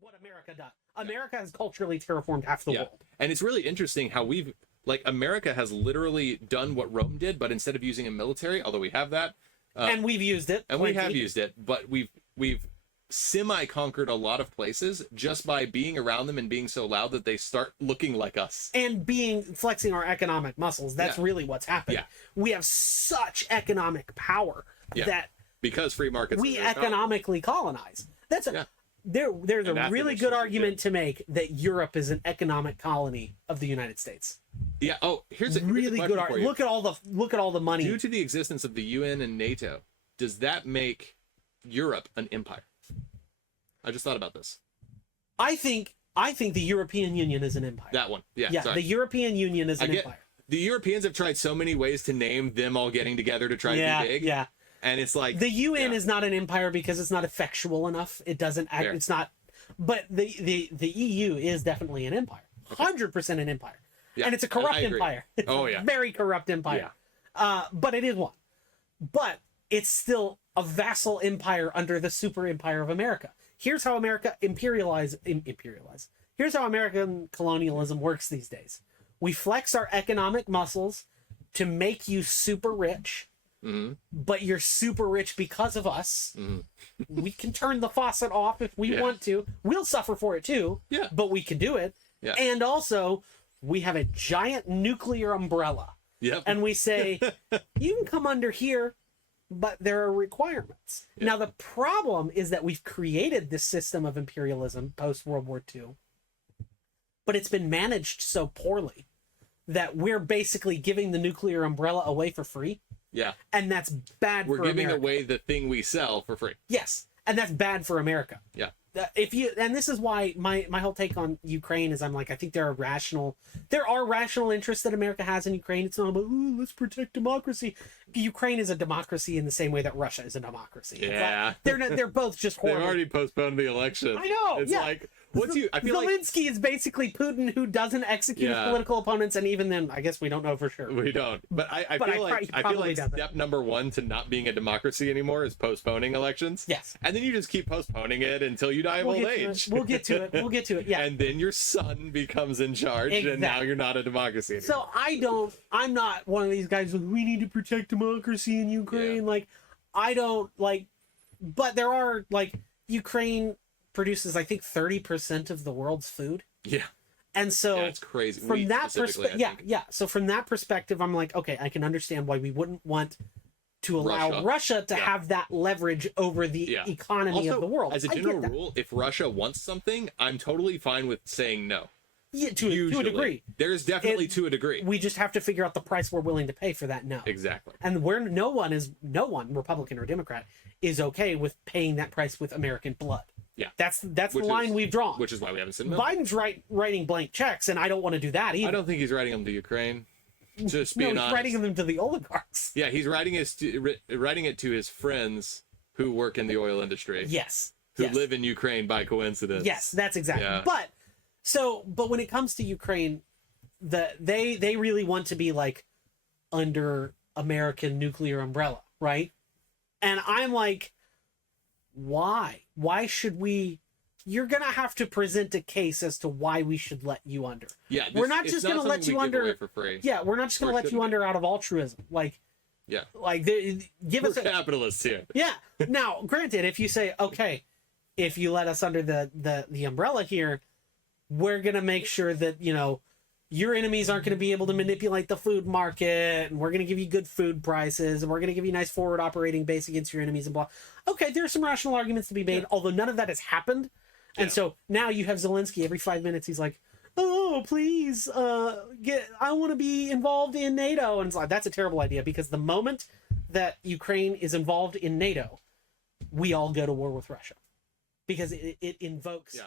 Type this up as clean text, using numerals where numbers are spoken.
what America does. America has culturally terraformed half the world. And it's really interesting how America has literally done what Rome did, but instead of using a military, although we have that, and we've used it, and we have used it, but we've semi-conquered a lot of places just by being around them and being so loud that they start looking like us. And flexing our economic muscles. That's really what's happened. Yeah. We have such economic power that because free markets we economically colonize. There's a really good argument to make that Europe is an economic colony of the United States. Yeah. Oh, here's a really good argument. Look at all the money. Due to the existence of the UN and NATO, does that make Europe an empire? I just thought about this. I think the European Union is an empire. That one. Yeah. Yeah. Sorry. The European Union is an empire. The Europeans have tried so many ways to name them all getting together to try to be big. Yeah. And it's like the UN is not an empire because it's not effectual enough. It doesn't act. It's not. But the EU is definitely an empire. 100% an empire. Yeah. And it's a corrupt empire. It's a very corrupt empire. Yeah. But it is one. But it's still a vassal empire under the super empire of America. Here's how America imperialize. Here's how American colonialism works these days. We flex our economic muscles to make you super rich, but you're super rich because of us. We can turn the faucet off if we want to. We'll suffer for it too, but we can do it. Yeah. And also, we have a giant nuclear umbrella. Yep. And we say, you can come under here, but there are requirements. Yep. Now, the problem is that we've created this system of imperialism post-World War II, but it's been managed so poorly that we're basically giving the nuclear umbrella away for free. Yeah. And that's bad for America. We're giving away the thing we sell for free. Yes. And that's bad for America. Yeah. And this is why my whole take on Ukraine is I think there are rational interests that America has in Ukraine. It's not about, let's protect democracy. Ukraine is a democracy in the same way that Russia is a democracy. Yeah. They're both just horrible. They've already postponed the election. I know. It's Zelensky is basically Putin who doesn't execute his political opponents, and even then, I guess we don't know for sure. We don't. But I feel like step number one to not being a democracy anymore is postponing elections. Yes. And then you just keep postponing it until you die of old age. We'll get to it. Yeah. And then your son becomes in charge, and now you're not a democracy anymore. So I'm not one of these guys like, we need to protect democracy in Ukraine. Yeah. But there are Ukraine produces, I think, 30% of the world's food. Yeah. And so it's crazy. From that perspective, So from that perspective, I'm like, okay, I can understand why we wouldn't want to allow Russia to have that leverage over the economy of the world. As a general rule, if Russia wants something, I'm totally fine with saying no. Yeah, to a degree. There's definitely to a degree. We just have to figure out the price we're willing to pay for that no. Exactly. And where no one, Republican or Democrat, is okay with paying that price with American blood. Yeah. That's the line we've drawn. Which is why we haven't seen Biden's writing blank checks, and I don't want to do that either. I don't think he's writing them to Ukraine. Just being honest. He's writing them to the oligarchs. Yeah, he's writing it to his friends who work in the oil industry. Yes. Who live in Ukraine by coincidence. Yes, that's exactly. Yeah. But when it comes to Ukraine, they really want to be under American nuclear umbrella, right? And I'm like, why? Why should we? You're gonna have to present a case as to why we should let you under. Yeah, we're not just gonna let you under for free. Yeah, we're not just gonna let you under out of altruism. Give us capitalists here. Yeah. Now, granted, if you say, okay, if you let us under the umbrella here, we're gonna make sure that your enemies aren't going to be able to manipulate the food market, and we're going to give you good food prices, and we're going to give you a nice forward operating base against your enemies and blah. Okay, there are some rational arguments to be made, although none of that has happened. And so now you have Zelensky every 5 minutes. He's like, oh, please, I want to be involved in NATO. And it's like, that's a terrible idea, because the moment that Ukraine is involved in NATO, we all go to war with Russia, because it invokes